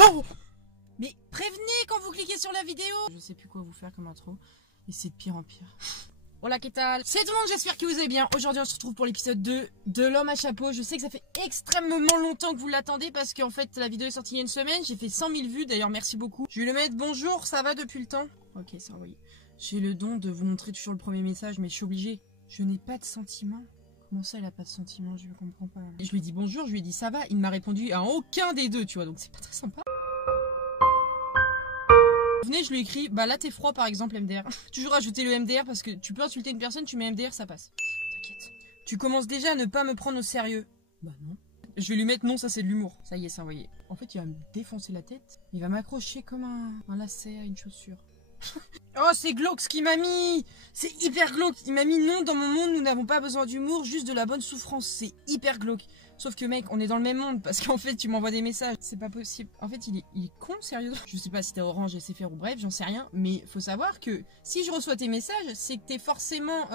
Oh, mais prévenez quand vous cliquez sur la vidéo. Je sais plus quoi vous faire comme intro. Et c'est de pire en pire. Hola, qu'est-ce que c'est tout le monde, j'espère que vous allez bien. Aujourd'hui on se retrouve pour l'épisode 2 de l'homme à chapeau. Je sais que ça fait extrêmement longtemps que vous l'attendez parce qu'en fait la vidéo est sortie il y a une semaine. J'ai fait 100 000 vues, d'ailleurs merci beaucoup. Je vais le mettre bonjour, ça va depuis le temps? Ok, c'est envoyé. J'ai le don de vous montrer toujours le premier message mais je suis obligée. Je n'ai pas de sentiments. Comment ça, elle a pas de sentiments? Je ne comprends pas. Je lui ai dit bonjour, je lui ai dit ça va. Il ne m'a répondu à aucun des deux, tu vois, donc c'est pas très sympa. Venez, je lui ai écrit, bah là t'es froid par exemple MDR. Toujours ajouter le MDR parce que tu peux insulter une personne, tu mets MDR, ça passe. T'inquiète. Tu commences déjà à ne pas me prendre au sérieux. Bah non. Je vais lui mettre non, ça c'est de l'humour. Ça y est, c'est envoyé. En fait, il va me défoncer la tête. Il va m'accrocher comme un lacet à une chaussure. Oh, c'est glauque ce qu'il m'a mis. C'est hyper glauque. Il m'a mis non, dans mon monde, nous n'avons pas besoin d'humour, juste de la bonne souffrance. C'est hyper glauque. Sauf que mec, on est dans le même monde parce qu'en fait tu m'envoies des messages, c'est pas possible. En fait il est con, sérieux. Je sais pas si t'es Orange, SFR ou bref, j'en sais rien. Mais faut savoir que si je reçois tes messages, c'est que t'es forcément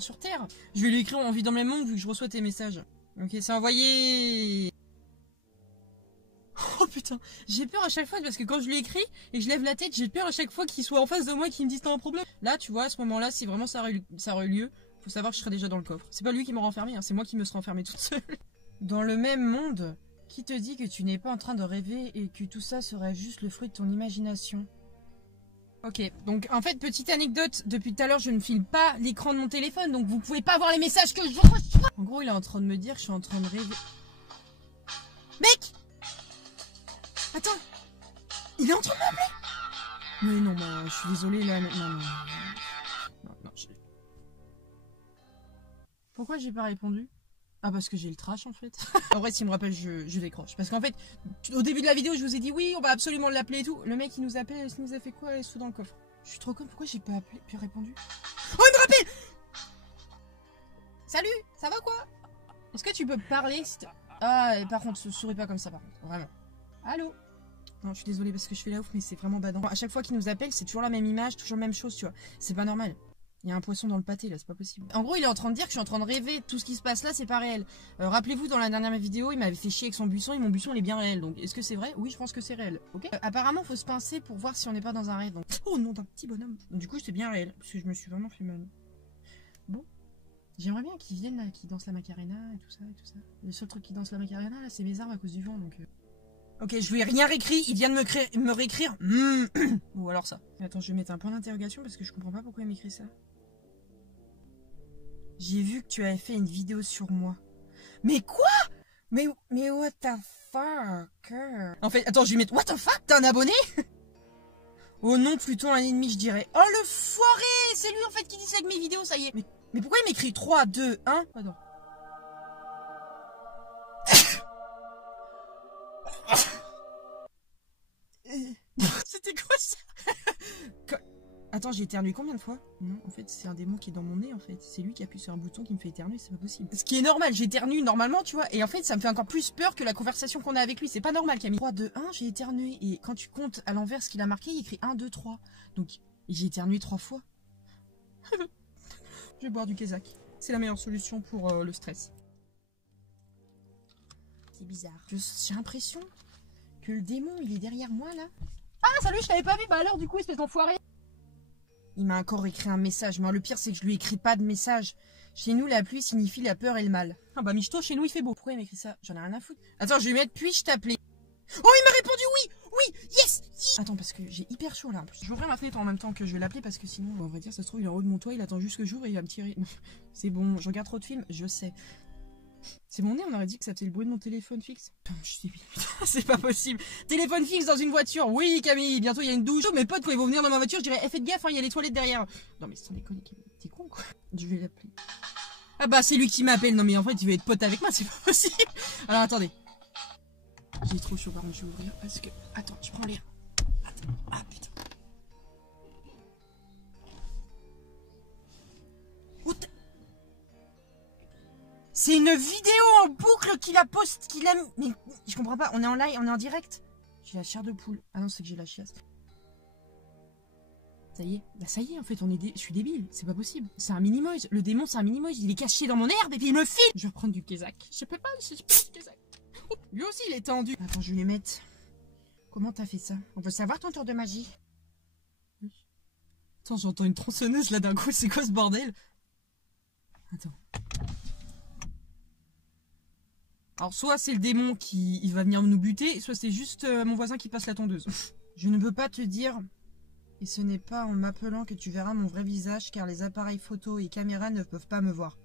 sur Terre. Je vais lui écrire on vit dans le même monde vu que je reçois tes messages. Ok, c'est envoyé. Oh putain, j'ai peur à chaque fois parce que quand je lui écris et que je lève la tête, j'ai peur à chaque fois qu'il soit en face de moi et qu'il me dise t'as un problème. Là tu vois, à ce moment-là, si vraiment ça aurait eu lieu, faut savoir que je serais déjà dans le coffre. C'est pas lui qui m'aura enfermé, hein, c'est moi qui me serais enfermée toute seule. Dans le même monde, qui te dit que tu n'es pas en train de rêver et que tout ça serait juste le fruit de ton imagination? Ok, donc en fait, petite anecdote, depuis tout à l'heure, je ne filme pas l'écran de mon téléphone, donc vous pouvez pas voir les messages que je reçois. En gros, il est en train de me dire que je suis en train de rêver. Mec! Attends! Il est en train de m'appeler! Mais non, bah, je suis désolée, là, non. Pourquoi j'ai pas répondu? Ah parce que j'ai le trash en fait. En vrai s'il me rappelle je décroche. Parce qu'en fait au début de la vidéo je vous ai dit oui on va absolument l'appeler et tout. Le mec il nous appelle, il nous a fait quoi? Il est sous dans le coffre. Je suis trop con, pourquoi j'ai pas appelé puis répondu? Oh il me rappelle. Salut, ça va quoi? Est-ce que tu peux parler? Ah et par contre souris pas comme ça par contre, vraiment. Allô? Non je suis désolée parce que je fais la ouf mais c'est vraiment badant. À chaque fois qu'il nous appelle c'est toujours la même image, toujours la même chose tu vois. C'est pas normal. Il y a un poisson dans le pâté là, c'est pas possible. En gros, il est en train de dire que je suis en train de rêver. Tout ce qui se passe là, c'est pas réel. Rappelez-vous, dans la dernière vidéo, il m'avait fait chier avec son buisson et mon buisson il est bien réel. Donc, est-ce que c'est vrai? Oui, je pense que c'est réel. Ok. Apparemment, faut se pincer pour voir si on n'est pas dans un rêve. Donc, oh non, d'un petit bonhomme. Donc, du coup, c'était bien réel parce que je me suis vraiment fait mal. Bon, j'aimerais bien qu'ils viennent là, qu'ils dansent la Macarena et tout ça et tout ça. Le seul truc qui danse la Macarena là, c'est mes armes à cause du vent. Donc, ok, je lui ai rien réécrit. Il vient de me réécrire. Ou alors ça. Attends, je vais mettre un point d'interrogation parce que je comprends pas pourquoi il m'écrit ça. J'ai vu que tu avais fait une vidéo sur moi. Mais quoi? Mais what the fuck? En fait, attends, je vais mettre what the fuck? T'es un abonné? Oh non, plutôt un ennemi, je dirais. Oh le foiré! C'est lui en fait qui dislike mes vidéos, ça y est. Mais pourquoi il m'écrit 3, 2, 1? Attends. C'était quoi ça? Attends, j'ai éternué combien de fois? Non, en fait, c'est un démon qui est dans mon nez, en fait. C'est lui qui appuie sur un bouton qui me fait éternuer, c'est pas possible. Ce qui est normal, j'éternue normalement, tu vois. Et en fait, ça me fait encore plus peur que la conversation qu'on a avec lui. C'est pas normal, Camille. 3, 2, 1, j'ai éternué. Et quand tu comptes à l'envers ce qu'il a marqué, il écrit 1, 2, 3. Donc, j'ai éternué 3 fois. Je vais boire du Kézak. C'est la meilleure solution pour le stress. C'est bizarre. J'ai l'impression que le démon, il est derrière moi, là. Ah, salut, je t'avais pas vu. Bah alors, du coup, espèce d'enfoiré. Il m'a encore écrit un message. Mais le pire, c'est que je lui écris pas de message. Chez nous, la pluie signifie la peur et le mal. Ah bah, Michto, chez nous, il fait beau. Pourquoi il m'écrit ça? J'en ai rien à foutre. Attends, je vais lui mettre puis-je t'appeler? Oh, il m'a répondu oui! Oui! Yes! Attends, parce que j'ai hyper chaud là. En plus. Je vais ouvrir ma fenêtre en même temps que je vais l'appeler parce que sinon, on va dire, ça se trouve, il est en haut de mon toit, il attend juste que j'ouvre et il va me tirer. C'est bon, je regarde trop de films, je sais. C'est mon nez, on aurait dit que ça faisait le bruit de mon téléphone fixe. Putain, je suis débile, putain, c'est pas possible. Téléphone fixe dans une voiture. Oui, Camille, bientôt il y a une douche. Mes potes, quand ils vont venir dans ma voiture, je dirais, eh, faites gaffe, hein, il y a les toilettes derrière. Non, mais sans déconner, Camille, t'es con, quoi. Je vais l'appeler. Ah bah, c'est lui qui m'appelle. Non, mais en fait, il veut être pote avec moi, c'est pas possible. Alors, attendez. J'ai trop chaud, par contre, je vais ouvrir parce que. Attends, je prends l'air. Attends. Ah, putain. C'est une vidéo en boucle qu'il a posté, qu'il aime. Mais je comprends pas, on est en live, on est en direct. J'ai la chair de poule. Ah non, c'est que j'ai la chiasse. Ça y est. Bah ça y est, en fait, je suis débile. C'est pas possible. C'est un Minimoys. Le démon, c'est un Minimoys. Il est caché dans mon herbe et puis il me file. Je vais reprendre du Kézak. Je peux pas, je peux pas du Kézak. Lui aussi, il est tendu. Attends, je vais lui mettre... Comment t'as fait ça? On veut savoir ton tour de magie. Attends, j'entends une tronçonneuse là d'un coup, c'est quoi ce bordel? Attends. Alors soit c'est le démon qui il va venir nous buter, soit c'est juste mon voisin qui passe la tondeuse. Je ne peux pas te dire, et ce n'est pas en m'appelant que tu verras mon vrai visage, car les appareils photo et caméras ne peuvent pas me voir.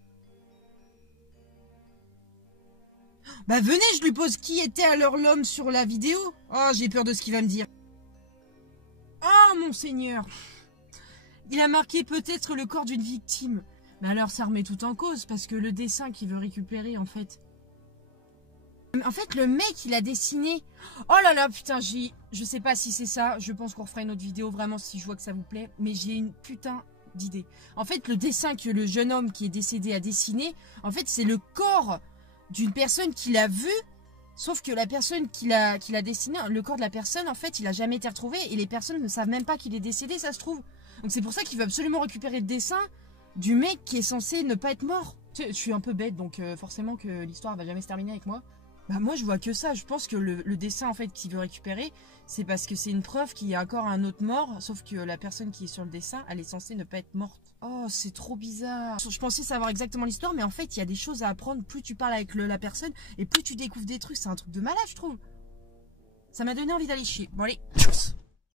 Bah venez, je lui pose qui était alors l'homme sur la vidéo. Oh, j'ai peur de ce qu'il va me dire. Oh, monseigneur. Il a marqué peut-être le corps d'une victime. Mais alors ça remet tout en cause, parce que le dessin qu'il veut récupérer, en fait... le mec, il a dessiné... Oh là là, putain, je sais pas si c'est ça. Je pense qu'on refera une autre vidéo, vraiment, si je vois que ça vous plaît. Mais j'ai une putain d'idée. En fait, le dessin que le jeune homme qui est décédé a dessiné, en fait, c'est le corps d'une personne qui l'a vu. Sauf que la personne qui l'a dessiné, le corps de la personne, en fait, il a jamais été retrouvé. Et les personnes ne savent même pas qu'il est décédé, ça se trouve. Donc c'est pour ça qu'il veut absolument récupérer le dessin du mec qui est censé ne pas être mort. Tu sais, je suis un peu bête, donc forcément que l'histoire va jamais se terminer avec moi. Bah moi je vois que ça, je pense que le dessin en fait qu'il veut récupérer, c'est parce que c'est une preuve qu'il y a encore un autre mort, sauf que la personne qui est sur le dessin, elle est censée ne pas être morte. Oh, c'est trop bizarre. Je pensais savoir exactement l'histoire, mais en fait il y a des choses à apprendre, plus tu parles avec la personne, et plus tu découvres des trucs, c'est un truc de malade je trouve. Ça m'a donné envie d'aller chier. Bon allez, tchuss.